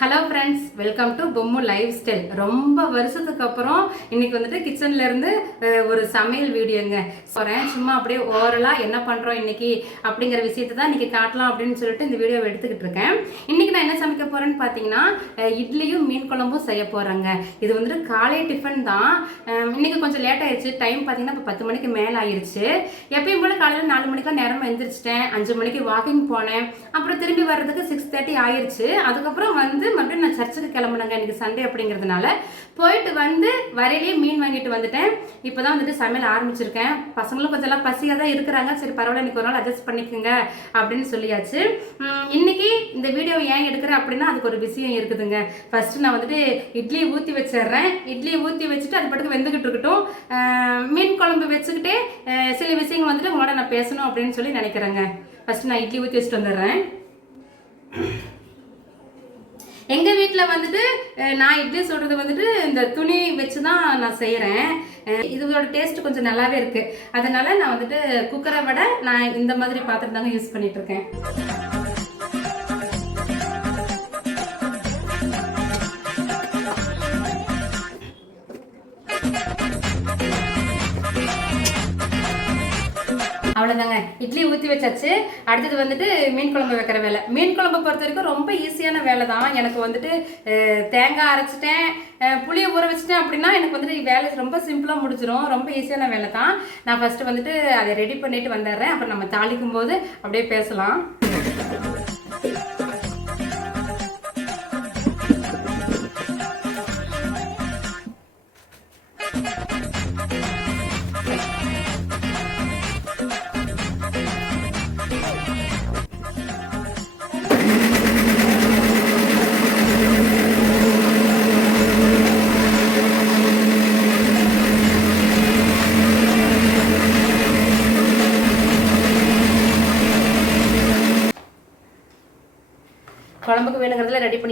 Hello friends welcome to Bommu lifestyle ரொம்ப வருஷத்துக்கு அப்புறம் இன்னைக்கு வந்துட்டு கிச்சன்ல இருந்து ஒரு சமையல் வீடியோங்க போகிறேன் சும்மா அப்படியே ஓரலாக என்ன பண்ணுறோம் இன்னைக்கு அப்படிங்கிற விஷயத்தை தான் இன்னைக்கு காட்டலாம் அப்படின்னு சொல்லிட்டு இந்த வீடியோவை எடுத்துக்கிட்டு இருக்கேன். இன்னைக்கு நான் என்ன சமைக்க போறேன்னு பார்த்தீங்கன்னா இட்லியும் மீன் குழம்பும் செய்ய போகிறேங்க இது வந்துட்டு காலை டிஃபன் தான். இன்னைக்கு கொஞ்சம் லேட் ஆயிடுச்சு டைம் பார்த்தீங்கன்னா இப்போ பத்து மணிக்கு மேலே ஆயிருச்சு. எப்பயும் போல காலையில் நாலு மணிக்கெல்லாம் நேரமாக எழுந்திரிச்சிட்டேன் அஞ்சு மணிக்கு வாக்கிங் போனேன். அப்புறம் திரும்பி வர்றதுக்கு சிக்ஸ் தேர்ட்டி ஆயிருச்சு. அதுக்கப்புறம் வந்து மறுபடியும் நான் சர்ச்சுக்கு கிளம்புனேங்க. இன்னைக்கு சண்டே அப்படிங்கிறதுனால போயிட்டு வந்து வரையிலேயே மீன் வாங்கிட்டு வந்துட்டேன். இப்போ தான் வந்துட்டு சமையல் ஆரம்பிச்சிருக்கேன். பசங்களும் கொஞ்சம் எல்லாம் பசியாக தான் இருக்கிறாங்க. சரி பரவாயில்ல இன்னைக்கு ஒரு நாள் அட்ஜஸ்ட் பண்ணிக்கோங்க அப்படின்னு சொல்லியாச்சு. இன்னைக்கு இந்த வீடியோ ஏன் எடுக்கிறேன் அப்படின்னா அதுக்கு ஒரு விஷயம் இருக்குதுங்க. ஃபர்ஸ்ட் நான் வந்துட்டு இட்லியை ஊற்றி வச்சிடுறேன் இட்லியை ஊற்றி வச்சுட்டு அது பாட்டுக்கு வெந்துக்கிட்டு இருக்கட்டும். மீன் குழம்பு வச்சுக்கிட்டே சில விஷயங்கள் வந்துட்டு உங்களோட நான் பேசணும் அப்படின்னு சொல்லி நினைக்கிறேங்க. ஃபர்ஸ்ட் நான் இட்லி ஊற்றி வச்சுட்டு வந்துடுறேன் எங்கள் வீட்டில் வந்துட்டு நான் இட்லி சுடுறது வந்துட்டு இந்த துணி வச்சு தான் நான் செய்கிறேன் இதோட டேஸ்ட் கொஞ்சம் நல்லாவே இருக்கு. அதனால நான் வந்துட்டு குக்கரை விட நான் இந்த மாதிரி பாத்திரம் தாங்க யூஸ் பண்ணிட்டு அவ்வளோதாங்க இட்லி ஊற்றி வச்சாச்சு. அடுத்தது வந்துட்டு மீன் குழம்பு வைக்கிற வேலை. மீன் குழம்பு பொறுத்த வரைக்கும் ரொம்ப ஈஸியான வேலை தான் எனக்கு வந்துட்டு தேங்காய் அரைச்சிட்டேன். புளியை ஊற வச்சிட்டேன் அப்படின்னா எனக்கு வந்துட்டு வேலை ரொம்ப சிம்பிளாக முடிச்சிடும் ரொம்ப ஈஸியான வேலை தான் நான் ஃபஸ்ட்டு வந்துட்டு அதை ரெடி பண்ணிட்டு வந்துடுறேன். அப்புறம் நம்ம தாளிக்கும் போது அப்படியே பேசலாம். குழம்புக்கு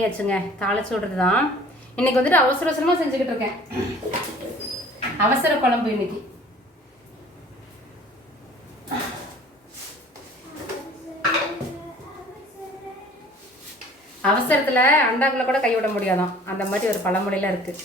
வேணுங்கிறதுல ரெடி தாளிச்சு விடுறது தான் இன்னைக்கு வந்துட்டு அவசர அவசரமாக செஞ்சுக்கிட்டு இருக்கேன். அவசர குழம்பு இன்னைக்கு. அவசரத்தில் அண்டாக்குள்ள கூட கைவிட முடியாதான். அந்த மாதிரி ஒரு பழமொழியில இருக்குது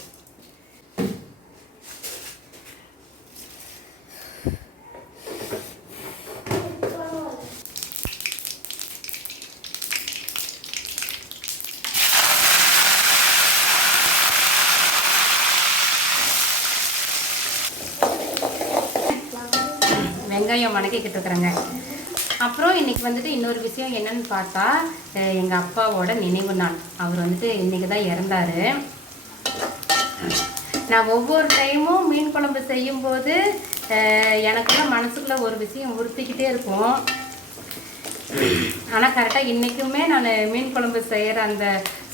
வெங்காயம் இருக்கிறேங்க அப்புறம் இன்னைக்கு வந்துட்டு இன்னொரு விஷயம் என்னன்னு பார்த்தா எங்கள் அப்பாவோட நினைவு நாள். அவர் வந்துட்டு இன்னைக்கு தான் இறந்தாரு. நான் ஒவ்வொரு டைமும் மீன் குழம்பு செய்யும்போது அஹ் எனக்குள்ள ஒரு விஷயம் உறுத்திக்கிட்டே இருக்கும். ஆனால் கரெக்டாக இன்றைக்குமே நான் மீன் குழம்பு செய்கிற அந்த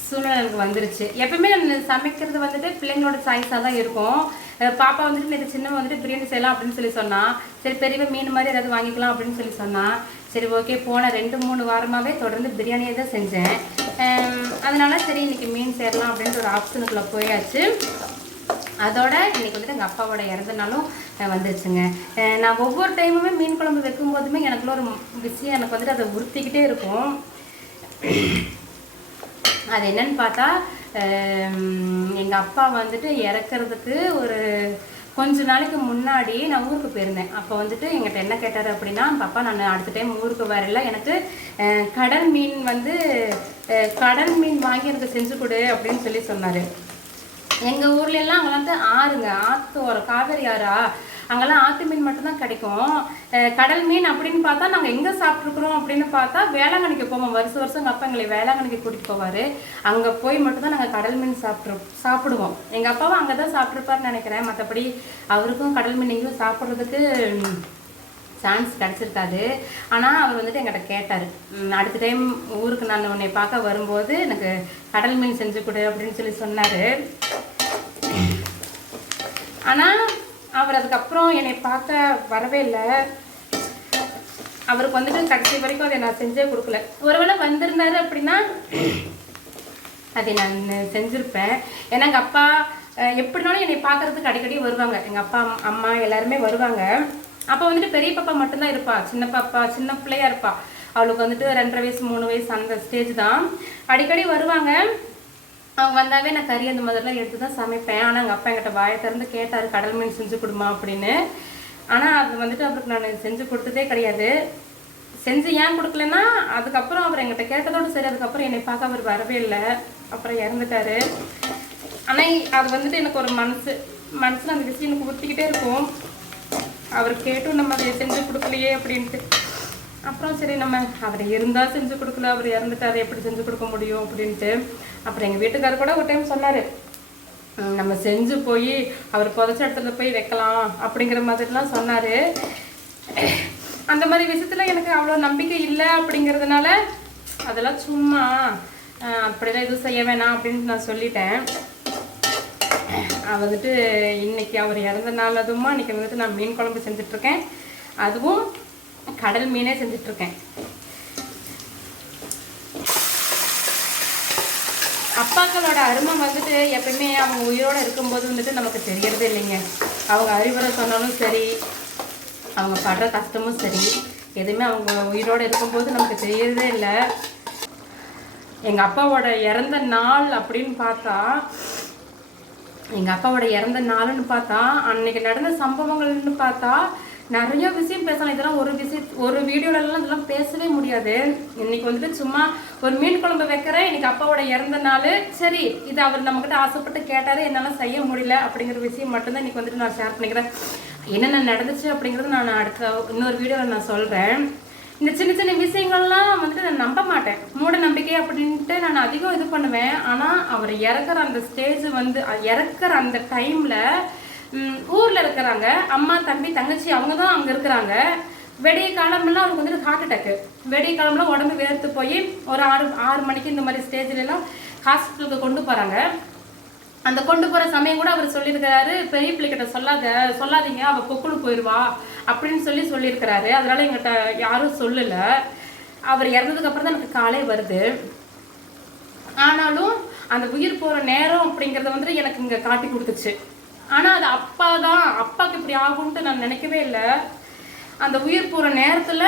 சூழ்நிலைக்கு வந்துருச்சு. எப்பவுமே நான் சமைக்கிறது வந்துட்டு பிள்ளைங்களோட சாய்ஸாக தான் இருக்கும். பாப்பா வந்துட்டு நேற்று சின்ன வந்துட்டு பிரியாணி செய்யலாம் அப்படின்னு சொல்லி சொன்னான் சரி பெரியவ மீன் மாதிரி ஏதாவது வாங்கிக்கலாம் அப்படின்னு சொல்லி சொன்னான் சரி ஓகே போன ரெண்டு மூணு வாரமாகவே தொடர்ந்து பிரியாணியை தான் செஞ்சேன். அதனால் அதனால சரி இன்னைக்கு மீன் செய்யலாம் அப்படின்ற ஒரு ஆப்ஷனுக்குள்ளே போயாச்சு. அதோட இன்னைக்கு வந்துட்டு எங்கள் அப்பாவோட இறந்த நாளும் வந்துருச்சுங்க. நான் ஒவ்வொரு டைமுமே மீன் குழம்பு வைக்கும் போதுமே எனக்குள்ள ஒரு விஷயம் எனக்கு வந்துட்டு அதை உறுத்திக்கிட்டே இருக்கும். அது என்னன்னு பார்த்தா எங்கள் அப்பா வந்துட்டு இறக்கறதுக்கு ஒரு கொஞ்ச நாளைக்கு முன்னாடி நான் ஊருக்கு போயிருந்தேன். அப்போ வந்துட்டு எங்கிட்ட என்ன கேட்டார் அப்படின்னா பாப்பா நான் அடுத்த டைம் ஊருக்கு வரல. எனக்கு கடல் மீன் வந்து கடல் மீன் வாங்கி எனக்கு செஞ்சு கொடு அப்படின்னு சொல்லி சொன்னார். எங்கள் ஊர்ல எல்லாம் அங்கே வந்து ஆறுங்க. ஆற்று ஒரு காவேரி ஆறா? அங்கெல்லாம் ஆற்று மீன் மட்டும்தான் கிடைக்கும். கடல் மீன் அப்படின்னு பார்த்தா நாங்கள் எங்கே சாப்பிட்ருக்குறோம் அப்படின்னு பார்த்தா வேளாங்கண்ணிக்கு போவோம். வருஷம் வருஷம் எங்கள் அப்பா எங்களை வேளாங்கண்ணிக்கு கூட்டிகிட்டு போவார். அங்கே போய் மட்டும்தான் நாங்கள் கடல் மீன் சாப்பிட்ரு சாப்பிடுவோம். எங்கள் அப்பாவும் அங்கே தான் சாப்பிட்ருப்பாருன்னு நினைக்கிறேன். மற்றபடி அவருக்கும் கடல் மீன் எங்கேயும் சாப்பிட்றதுக்கு சான்ஸ் கிடச்சிருக்காது. ஆனால் அவர் வந்துட்டு என்கிட்ட கேட்டார். அடுத்த டைம் ஊருக்கு நான் உன்னை பார்க்க வரும்போது எனக்கு கடல் மீன் செஞ்சு கொடு அப்படின்னு சொல்லி சொன்னார். ஆனால் அவர் அதுக்கப்புறம் என்னை பார்க்க வரவே இல்லை. அவருக்கு வந்துட்டு கடைசி வரைக்கும் அதை நான் செஞ்சே கொடுக்கல. ஒருவேளை வந்திருந்தாரு அப்படின்னா அதை நான் செஞ்சுருப்பேன். ஏன்னா எங்கள் அப்பா எப்படினாலும் என்னை பார்க்கறதுக்கு அடிக்கடி வருவாங்க. எங்கள் அப்பா அம்மா எல்லாருமே வருவாங்க. அப்போ வந்துட்டு பெரிய பாப்பா மட்டும்தான் இருப்பா. சின்ன பாப்பா சின்ன பிள்ளையா இருப்பா. அவளுக்கு வந்துட்டு ரெண்டரை வயசு மூணு வயசு அந்த ஸ்டேஜ் தான். அடிக்கடி வருவாங்க. அவங்க வந்தாவே நான் கறி அந்த மாதிரிலாம் எடுத்து தான் சமைப்பேன். ஆனால் எங்கள் அப்பா என்கிட்ட வாயை திறந்து கேட்டார் கடல் மீன் செஞ்சு கொடுமா அப்படின்னு. ஆனால் அது வந்துட்டு அவருக்கு நான் செஞ்சு கொடுத்ததே கிடையாது. செஞ்சு ஏன் கொடுக்கலன்னா அதுக்கப்புறம் அவர் எங்கிட்ட கேட்டதோடு சரி அதுக்கப்புறம் என்னை பார்க்க அவர் வரவே இல்லை. அப்புறம் இறந்துட்டாரு. ஆனால் அது வந்துட்டு எனக்கு ஒரு மனசு மனசில் அந்த விஷயம் எனக்கு ஊற்றிக்கிட்டே இருக்கும். அவர் கேட்டும் நம்ம அதை செஞ்சு கொடுக்கலையே அப்படின்ட்டு. அப்புறம் சரி நம்ம அவர் இருந்தால் செஞ்சு கொடுக்கல அவர் இறந்துட்டாரு எப்படி செஞ்சு கொடுக்க முடியும் அப்படின்ட்டு அப்புறம் எங்கள் வீட்டுக்காரர் கூட ஒரு டைம் சொன்னார். நம்ம செஞ்சு போய் அவர் புதைச்ச இடத்துல போய் வைக்கலாம் அப்படிங்கிற மாதிரிலாம் சொன்னார். அந்த மாதிரி விஷயத்தில் எனக்கு அவ்வளோ நம்பிக்கை இல்லை அப்படிங்கிறதுனால அதெல்லாம் சும்மா அப்படிலாம் எதுவும் செய்ய வேணாம் அப்படின்ட்டு நான் சொல்லிட்டேன். வந்துட்டு இன்னைக்கு அவர் இறந்த நாள் அதுவுமா இன்னைக்கு வந்துட்டு நான் மீன் குழம்பு செஞ்சுட்ருக்கேன் அதுவும் கடல் மீனே செஞ்சுட்ருக்கேன். அப்பாக்களோட அருமை வந்துட்டு எப்பயுமே அவங்க உயிரோட இருக்கும்போது வந்துட்டு நமக்கு தெரியறது இல்லைங்க. அவங்க அறிவுரை சொன்னாலும் சரி அவங்க படுற கஷ்டமும் சரி எதுவுமே அவங்க உயிரோட இருக்கும்போது நமக்கு தெரியறதே இல்லை. எங்கள் அப்பாவோட இறந்த நாள் அப்படின்னு பார்த்தா எங்கள் அப்பாவோட இறந்த நாளுன்னு பார்த்தா அன்னைக்கு நடந்த சம்பவங்கள்னு பார்த்தா நிறைய விஷயம் பேசலாம். இதெல்லாம் ஒரு விஷயம் ஒரு வீடியோலலாம் இதெல்லாம் பேசவே முடியாது. இன்னைக்கு வந்துட்டு சும்மா ஒரு மீன் குழம்பு வைக்கிறேன். இன்னைக்கு அப்பாவோட இறந்த நாள். சரி இது அவர் நம்மக்கிட்ட ஆசைப்பட்டு கேட்டாரு. என்னால் செய்ய முடியல அப்படிங்கிற விஷயம் மட்டும்தான் இன்னைக்கு வந்துட்டு நான் ஷேர் பண்ணிக்கிறேன். என்னென்ன நடந்துச்சு அப்படிங்கிறது நான் அடுத்த இன்னொரு வீடியோவில் நான் சொல்கிறேன் இந்த சின்ன சின்ன விஷயங்கள்லாம் வந்துட்டு நான் நம்ப மாட்டேன். மூட நம்பிக்கை அப்படின்ட்டு நான் அதிகம் இது பண்ணுவேன். ஆனால் அவர் இறக்குற அந்த ஸ்டேஜ் வந்து இறக்குற அந்த டைமில் ஊரில் இருக்கிறாங்க. அம்மா தம்பி தங்கச்சி அவங்க தான் அங்கே இருக்கிறாங்க. வெடிய காலமெல்லாம் அவருக்கு வந்துட்டு ஹார்ட் அட்டாக்கு வெடிய காலம்லாம் உடம்பு வேர்த்து போய் ஒரு ஆறு ஆறு மணிக்கு இந்த மாதிரி ஸ்டேஜ்லலாம் ஹாஸ்பிட்டலுக்கு கொண்டு போகிறாங்க அந்த கொண்டு போகிற சமயம் கூட அவர் சொல்லியிருக்கிறாரு பெரிய பிள்ளைகிட்ட சொல்லாத சொல்லாதீங்க அவள் கொக்குனு போயிடுவா அப்படின்னு சொல்லி சொல்லியிருக்கிறாரு. அதனால் எங்கிட்ட யாரும் சொல்லலை. அவர் இறந்ததுக்கப்புறம் தான் எனக்கு காலே வருது. ஆனாலும் அந்த உயிர் போகிற நேரம் அப்படிங்கிறத வந்துட்டு எனக்கு இங்கே காட்டி கொடுத்துச்சு. ஆனால் அது அப்பா தான் அப்பாவுக்கு இப்படி ஆகும்ட்டு நான் நினைக்கவே இல்லை. அந்த உயிர் போகிற நேரத்தில்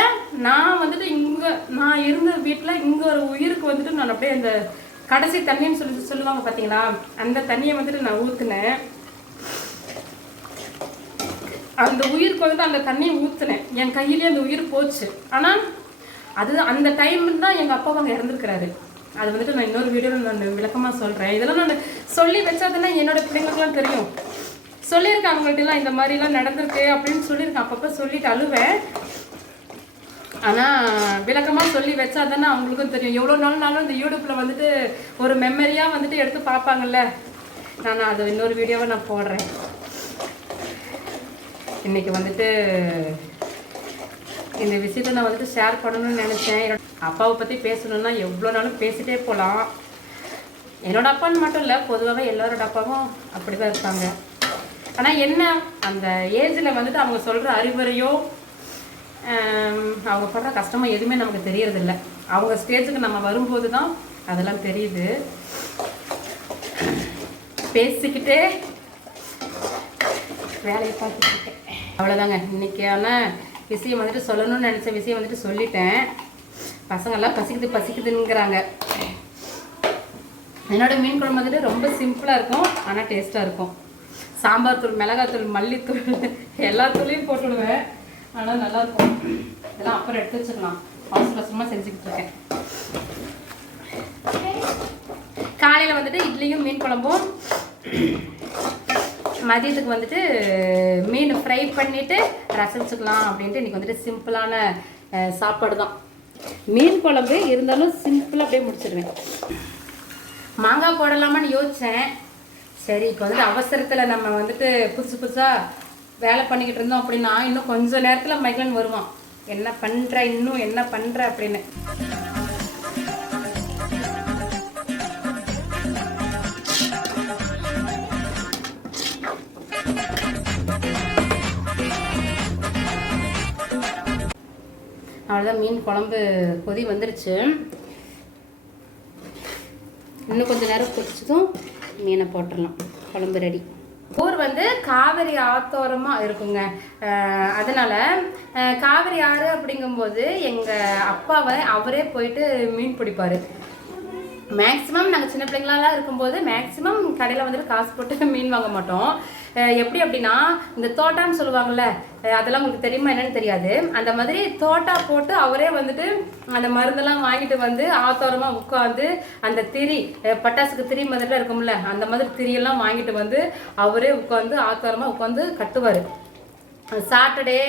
நான் வந்துட்டு இங்கே நான் இருந்த வீட்டில் இங்கே ஒரு உயிருக்கு வந்துட்டு நான் அப்படியே அந்த கடைசி தண்ணின்னு சொல்லி சொல்லுவாங்க பார்த்தீங்களா அந்த தண்ணியை வந்துட்டு நான் ஊற்றுனேன் அந்த உயிருக்கு வந்துட்டு அந்த தண்ணியை ஊற்றுனேன் என் கையிலேயே அந்த உயிர் போச்சு. ஆனால் அது அந்த டைம் தான் எங்கள் அப்பா அவங்க இறந்துருக்கிறாரு. அது வந்துட்டு நான் இன்னொரு வீடியோவில் நான் விளக்கமாக சொல்கிறேன் இதெல்லாம் நான் சொல்லி வச்சாதுன்னா என்னோட பிள்ளைங்களுக்குலாம் தெரியும். சொல்லியிருக்கேன் அவங்கள்ட்டலாம் இந்த மாதிரிலாம் நடந்திருக்கு அப்படின்னு சொல்லியிருக்கேன். அப்பப்போ சொல்லிட்டு அழுவேன். ஆனால் விளக்கமாக சொல்லி வச்சா தானே அவங்களுக்கும் தெரியும். எவ்வளோ நாள்னாலும் இந்த யூடியூப்பில் வந்துட்டு ஒரு மெமரியாக வந்துட்டு எடுத்து பார்ப்பாங்கல்ல. நான் அது இன்னொரு வீடியோவை நான் போடுறேன். இன்றைக்கி வந்துட்டு இந்த விஷயத்தை நான் வந்துட்டு ஷேர் பண்ணணும்னு நினச்சேன். என்னோட அப்பாவை பற்றி பேசணும்னா எவ்வளோ நாளும் பேசிட்டே போகலாம் என்னோட அப்பான்னு மட்டும் இல்லை பொதுவாகவே எல்லாரோட அப்பாவும் அப்படி தான் இருப்பாங்க. ஆனால் என்ன அந்த ஏஜில் வந்துட்டு அவங்க சொல்கிற அறிவுரையோ அவங்க படுற கஷ்டமோ எதுவுமே நமக்கு தெரியறதில்ல. அவங்க ஸ்டேஜுக்கு நம்ம வரும்போது தான் அதெல்லாம் தெரியுது. பேசிக்கிட்டே வேலையை பார்த்துக்கிட்டேன் அவ்வளோதாங்க இன்றைக்கான விஷயம் வந்துட்டு சொல்லணும்னு நினச்ச விஷயம் வந்துட்டு சொல்லிட்டேன். பசங்கள்லாம் பசிக்குது பசிக்குதுங்கிறாங்க. என்னோட மீன் குழம்பு வந்துட்டு ரொம்ப சிம்பிளாக இருக்கும் ஆனால் டேஸ்ட்டாக இருக்கும். சாம்பார் தூள் மிளகாத்தூள் மல்லித்தூள் எல்லா தூளையும் போட்டுடுவேன். ஆனால் நல்லாயிருக்கும். இதெல்லாம் அப்புறம் எடுத்து வச்சுக்கலாம் அவசர அவசரமாக செஞ்சுக்கிட்டு இருக்கேன். காலையில் வந்துட்டு இட்லியும் மீன் குழம்பும். மதியத்துக்கு வந்துட்டு மீன் ஃப்ரை பண்ணிவிட்டு ரசிச்சுக்கலாம் அப்படின்ட்டு இன்றைக்கி வந்துட்டு சிம்பிளான சாப்பாடு தான். மீன் குழம்பு இருந்தாலும் சிம்பிளாக அப்படியே முடிச்சிடுவேன். மாங்காய் போடலாமான்னு யோசித்தேன் சரி இப்போ வந்துட்டு அவசரத்தில் நம்ம வந்துட்டு புதுசு புதுசாக வேலை பண்ணிக்கிட்டு இருந்தோம் அப்படின்னா இன்னும் கொஞ்சம் நேரத்தில் மைக்லன் வருவான். என்ன பண்ணுற இன்னும் என்ன பண்ணுற அப்படின்னு. அவ்வளோதான் மீன் குழம்பு கொதி வந்துருச்சு. இன்னும் கொஞ்சம் நேரம் கொதிச்சதும் மீனை போட்டுடலாம் குழம்பு ரெடி. ஊர் வந்து காவிரி ஆத்தோரமாக இருக்குங்க. அஹ் அதனால அஹ் காவிரி ஆறு அப்படிங்கும்போது எங்கள் அப்பாவை அவரே போயிட்டு மீன் பிடிப்பாரு. மேக்ஸிமம் நாங்கள் சின்ன பிள்ளைங்களாலாம் இருக்கும்போது மேக்ஸிமம் கடையில் வந்துட்டு காசு போட்டு மீன் வாங்க மாட்டோம். எப்படி அப்படின்னா இந்த தோட்டான்னு சொல்லுவாங்கள்ல அதெல்லாம் உங்களுக்கு தெரியுமா என்னன்னு தெரியாது. அந்த மாதிரி தோட்டா போட்டு அவரே வந்துட்டு அந்த மருந்தெல்லாம் வாங்கிட்டு வந்து ஆத்தோரமாக உட்காந்து அந்த திரி பட்டாசுக்கு திரி மாதிரிலாம் இருக்கும்ல அந்த மாதிரி திரியெல்லாம் வாங்கிட்டு வந்து அவரே உட்காந்து ஆத்தோரமாக உட்காந்து கட்டுவார். சாட்டர்டே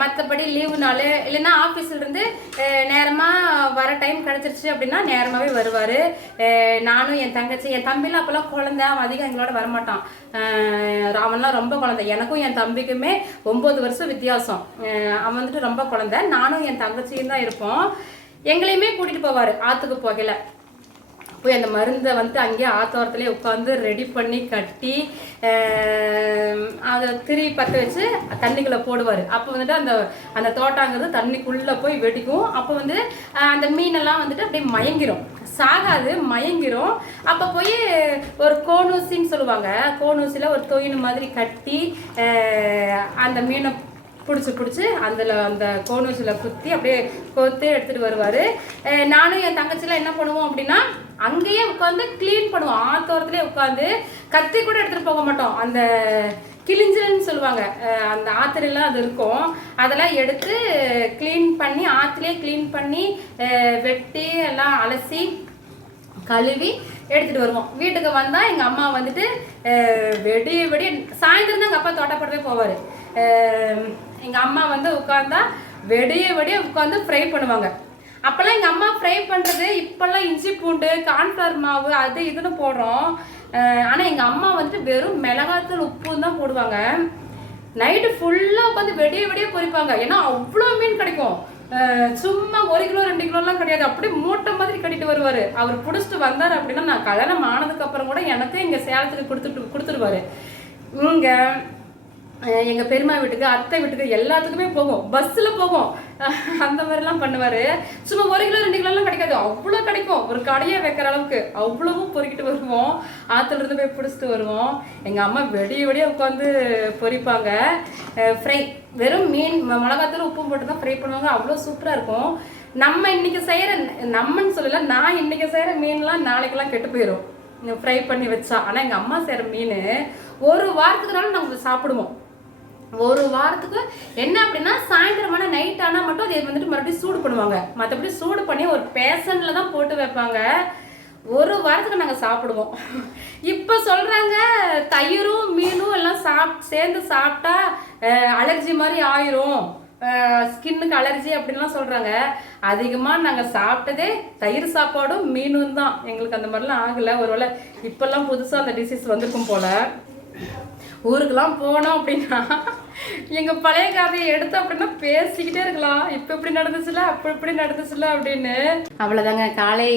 மற்றபடி லீவு நாள் இல்லைன்னா ஆஃபீஸ்லேருந்து eh, நேரமாக வர டைம் கிடச்சிருச்சு அப்படின்னா நேரமாகவே வருவார். Eh, நானும் என் தங்கச்சி என் தம்பிலாம் அப்போல்லாம் குழந்தை அவன் அதிகம் எங்களோட வரமாட்டான். Eh, அவன்லாம் ரொம்ப குழந்தை. எனக்கும் என் தம்பிக்குமே ஒம்பது வருஷம் வித்தியாசம். அவன் வந்துட்டு ரொம்ப குழந்தை. நானும் என் தங்கச்சியும் தான் இருப்போம். எங்களையுமே கூட்டிகிட்டு போவார் ஆற்றுக்கு போகலை போய் அந்த மருந்தை வந்து அங்கேயே ஆத்தோரத்துலேயே உட்காந்து ரெடி பண்ணி கட்டி அதை திரி பற்ற வச்சு தண்ணிக்குள்ளே போடுவார். அப்போ வந்துட்டு அந்த அந்த தோட்டாங்கிறது தண்ணிக்குள்ளே போய் வெடிக்கும். அப்போ வந்து அந்த மீனெல்லாம் வந்துட்டு அப்படியே மயங்கிரும். சாகாது மயங்கிரும். அப்போ போய் ஒரு கோனூசின்னு சொல்லுவாங்க. கோனூசியில் ஒரு தொயின் மாதிரி கட்டி அந்த மீனை பிடிச்சி பிடிச்சி அதில் அந்த கோனூசில் குத்தி அப்படியே கொத்து எடுத்துகிட்டு வருவார். நானும் என் தங்கச்சிலாம் என்ன பண்ணுவோம் அப்படின்னா அங்கேயே உட்காந்து க்ளீன் பண்ணுவோம். ஆத்தோரத்துலேயே உட்காந்து கத்தி கூட எடுத்துகிட்டு போக மாட்டோம். அந்த கிழிஞ்சல்னு சொல்லுவாங்க. அந்த ஆற்றுலாம் அது இருக்கும். அதெல்லாம் எடுத்து க்ளீன் பண்ணி ஆற்றுலேயே க்ளீன் பண்ணி வெட்டி எல்லாம் அலசி கழுவி எடுத்துகிட்டு வருவோம். வீட்டுக்கு வந்தால் எங்கள் அம்மா வந்துட்டு வெடி வெடிய வெடிய சாயந்தரம் தான் எங்கள் அப்பா தோட்டப்படவே போவார். எங்கள் அம்மா வந்து உட்காந்தா வெடிய வெடிய உட்காந்து ஃப்ரை பண்ணுவாங்க. அப்போல்லாம் எங்கள் அம்மா ஃப்ரை பண்ணுறது இப்போல்லாம் இஞ்சி பூண்டு கார்ன்ஃப்ளவர் மாவு அது இதுன்னு போடுறோம். ஆனால் எங்கள் அம்மா வந்துட்டு வெறும் மிளகாத்தூள் உப்பும் தான் போடுவாங்க. நைட்டு ஃபுல்லாக உட்காந்து வெடிய வெடிய பொரிப்பாங்க. ஏன்னா அவ்வளோ மீன் கிடைக்கும். சும்மா ஒரு கிலோ ரெண்டு கிலோலாம் கிடையாது. அப்படியே மூட்டை மாதிரி கட்டிட்டு வருவார். அவர் பிடிச்சிட்டு வந்தார் அப்படின்னா நான் கல்யாணம் ஆனதுக்கப்புறம் கூட எனக்கு எங்கள் சேலத்துக்கு கொடுத்துட்டு கொடுத்துருவாரு. இங்கே எங்கள் பெருமா வீட்டுக்கு அத்தை வீட்டுக்கு எல்லாத்துக்குமே போகும் பஸ்ஸில் போகும் அந்த மாதிரிலாம் பண்ணுவார். சும்மா ஒரு கிலோ ரெண்டு கிலோலாம் கிடைக்காது. அவ்வளோ கிடைக்கும். ஒரு கடையை வைக்கிற அளவுக்கு அவ்வளவும் பொறுக்கிட்டு வருவோம். ஆற்றுல இருந்து போய் பிடிச்சிட்டு வருவோம். எங்கள் அம்மா வெடிய வெடியே உட்காந்து பொரிப்பாங்க. ஃப்ரை வெறும் மீன் மிளகாத்தூள் உப்பும் போட்டு தான் ஃப்ரை பண்ணுவாங்க. அவ்வளோ சூப்பராக இருக்கும். நம்ம இன்னைக்கு செய்கிற நம்மன்னு சொல்லல நான் இன்னைக்கு செய்கிற மீன்லாம் நாளைக்கெல்லாம் கெட்டு போயிடும் ஃப்ரை பண்ணி வச்சா. ஆனால் எங்கள் அம்மா செய்கிற மீன் ஒரு வாரத்துக்குனாலும் நாங்கள் சாப்பிடுவோம். ஒரு வாரத்துக்கு என்ன அப்படின்னா சாயந்தரமான நைட் ஆனால் மட்டும் அதை வந்துட்டு மறுபடியும் சூடு பண்ணுவாங்க. மற்றபடி சூடு பண்ணி ஒரு பேசனில் தான் போட்டு வைப்பாங்க. ஒரு வாரத்துக்கு நாங்கள் சாப்பிடுவோம். இப்போ சொல்கிறாங்க தயிரும் மீனும் எல்லாம் சாப் சேர்ந்து சாப்பிட்டா அலர்ஜி மாதிரி ஆயிரும். ஸ்கின்னுக்கு அலர்ஜி அப்படின்லாம் சொல்கிறாங்க அதிகமாக நாங்கள் சாப்பிட்டதே தயிர் சாப்பாடும் மீனும் தான். எங்களுக்கு அந்த மாதிரிலாம் ஆகலை. ஒருவேளை இப்போல்லாம் புதுசாக அந்த டிசீஸ் வந்திருக்கும் போல். ஊருக்கெல்லாம் போனோம் அப்படின்னா எங்கள் பழைய கதையை எடுத்து அப்படின்னா பேசிக்கிட்டே இருக்கலாம். இப்போ இப்படி நடந்துச்சுல அப்போ இப்படி நடந்துச்சுல அப்படின்னு. அவ்வளோதாங்க காலை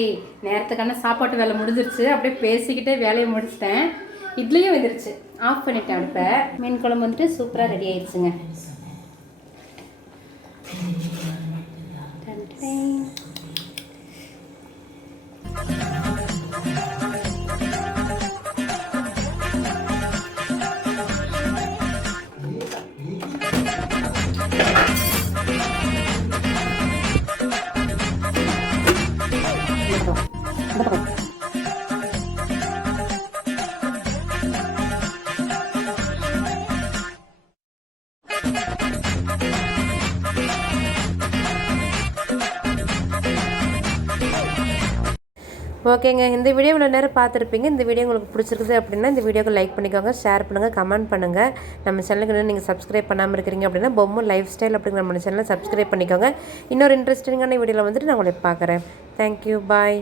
நேரத்துக்கான சாப்பாட்டு வேலை முடிஞ்சிருச்சு. அப்படியே பேசிக்கிட்டே வேலையை முடிச்சிட்டேன். இட்லியும் வந்துருச்சு. ஆஃப் பண்ணிட்டேன் அடுப்பை. மீன் குழம்பு வந்துட்டு சூப்பராக ரெடி ஆயிடுச்சுங்க. Thank you. ஓகேங்க. இந்த வீடியோ இவ்வளோ நேரம் பார்த்துருப்பீங்க. இந்த வீடியோ உங்களுக்கு பிடிச்சிருக்குது அப்படின்னா இந்த வீடியோக்கு லைக் பண்ணிக்கோங்க ஷேர் பண்ணுங்கள் கமெண்ட் பண்ணுங்கள் நம்ம சேனலுக்கு இன்னும் நீங்கள் சப்ஸ்கிரைப் பண்ணாமல் இருக்கிறீங்க அப்படின்னா பொம்மை லைஃப் ஸ்டைல் அப்படிங்கிற நம்ம சேனலை சப்ஸ்கிரைப் பண்ணிக்கோங்க. இன்னொரு இன்ட்ரெஸ்டிங்கான வீடியோவில் வந்துட்டு நான் உங்களை பார்க்குறேன். Thank you bye